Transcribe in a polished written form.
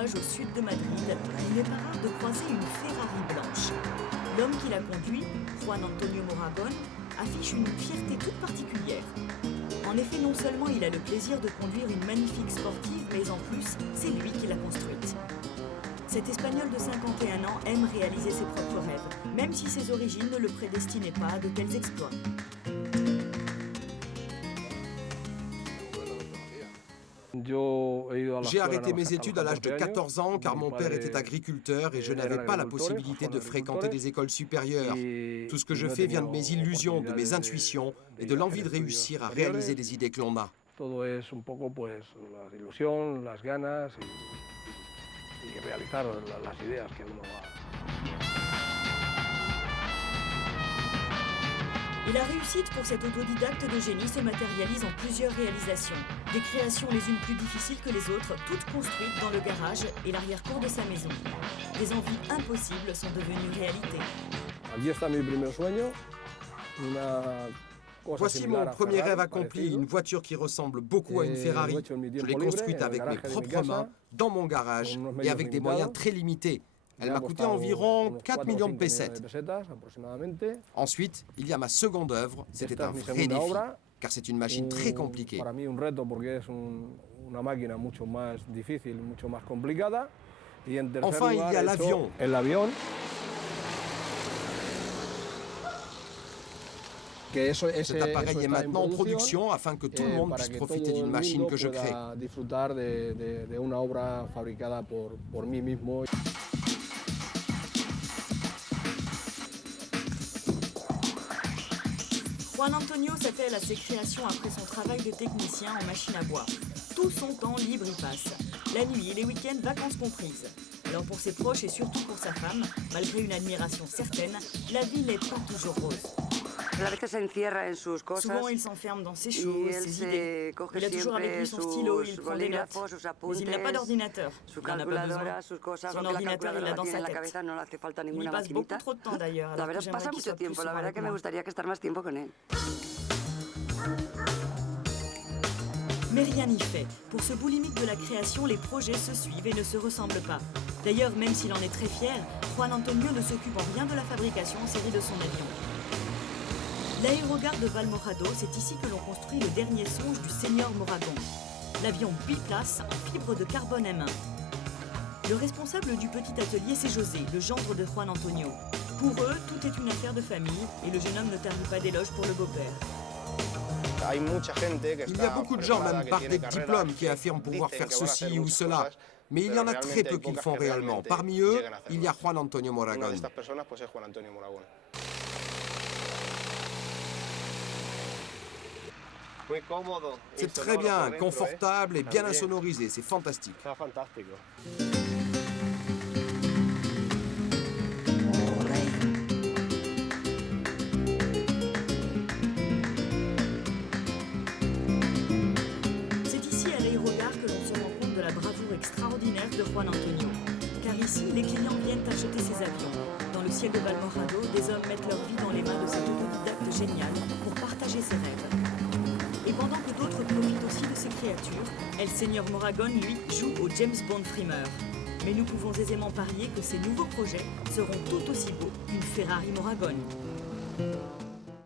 village au sud de Madrid, il n'est pas rare de croiser une Ferrari blanche. L'homme qui la conduit, Juan Antonio Moragón, affiche une fierté toute particulière. En effet, non seulement il a le plaisir de conduire une magnifique sportive, mais en plus, c'est lui qui l'a construite. Cet Espagnol de 51 ans aime réaliser ses propres rêves, même si ses origines ne le prédestinaient pas à de tels exploits. J'ai arrêté mes études à l'âge de 14 ans car mon père était agriculteur et je n'avais pas la possibilité de fréquenter des écoles supérieures. Tout ce que je fais vient de mes illusions, de mes intuitions et de l'envie de réussir à réaliser les idées que l'on a. Et la réussite pour cet autodidacte de génie se matérialise en plusieurs réalisations. Des créations les unes plus difficiles que les autres, toutes construites dans le garage et l'arrière-cour de sa maison. Des envies impossibles sont devenues réalité. Voici mon premier rêve accompli, une voiture qui ressemble beaucoup à une Ferrari. Je l'ai construite avec mes propres mains, dans mon garage et avec des moyens très limités. Elle m'a coûté environ 4 millions de pesetas. Ensuite, il y a ma seconde œuvre. C'était un vrai défi, car c'est une machine très compliquée. Enfin, il y a l'avion. Cet appareil est maintenant en production afin que tout le monde puisse profiter d'une machine que je crée. Juan Antonio s'attelle à ses créations après son travail de technicien en machine à bois. Tout son temps libre y passe. La nuit et les week-ends, vacances comprises. Alors pour ses proches et surtout pour sa femme, malgré une admiration certaine, la vie n'est pas toujours rose. Souvent, il s'enferme dans ses choses, ses idées. Il a toujours avec lui son stylo, il prend des notes. Mais il n'a pas d'ordinateur. Il n'en a pas besoin. Son ordinateur, il l'a dans sa tête. Il y passe beaucoup trop de temps d'ailleurs, alors que j'aimerais qu'il soit plus souvent avec moi. Mais rien n'y fait. Pour ce boulimique de la création, les projets se suivent et ne se ressemblent pas. D'ailleurs, même s'il en est très fier, Juan Antonio ne s'occupe en rien de la fabrication en série de son avion. L'aérogare de Valmorado, c'est ici que l'on construit le dernier songe du Seigneur Moragón. L'avion biplace en fibre de carbone M1. Le responsable du petit atelier, c'est José, le gendre de Juan Antonio. Pour eux, tout est une affaire de famille et le jeune homme ne tarit pas d'éloges pour le beau-père. Il y a beaucoup de gens, même bardés de diplômes, qui affirment pouvoir faire ceci ou cela. Mais il y en a très peu qui le font réellement. Parmi eux, il y a Juan Antonio Moragón. C'est très bien, confortable et bien insonorisé, c'est fantastique. C'est ici à l'aérogare que l'on se rend compte de la bravoure extraordinaire de Juan Antonio. Car ici, les clients viennent acheter ses avions. Dans le ciel de Valmorado, des hommes mettent leur vie dans les mains de cet autodidacte génial pour partager ses rêves. Et pendant que d'autres profitent aussi de ces créatures, El Seigneur Moragón, lui, joue au James Bond frimeur. Mais nous pouvons aisément parier que ces nouveaux projets seront tout aussi beaux qu'une Ferrari Moragón.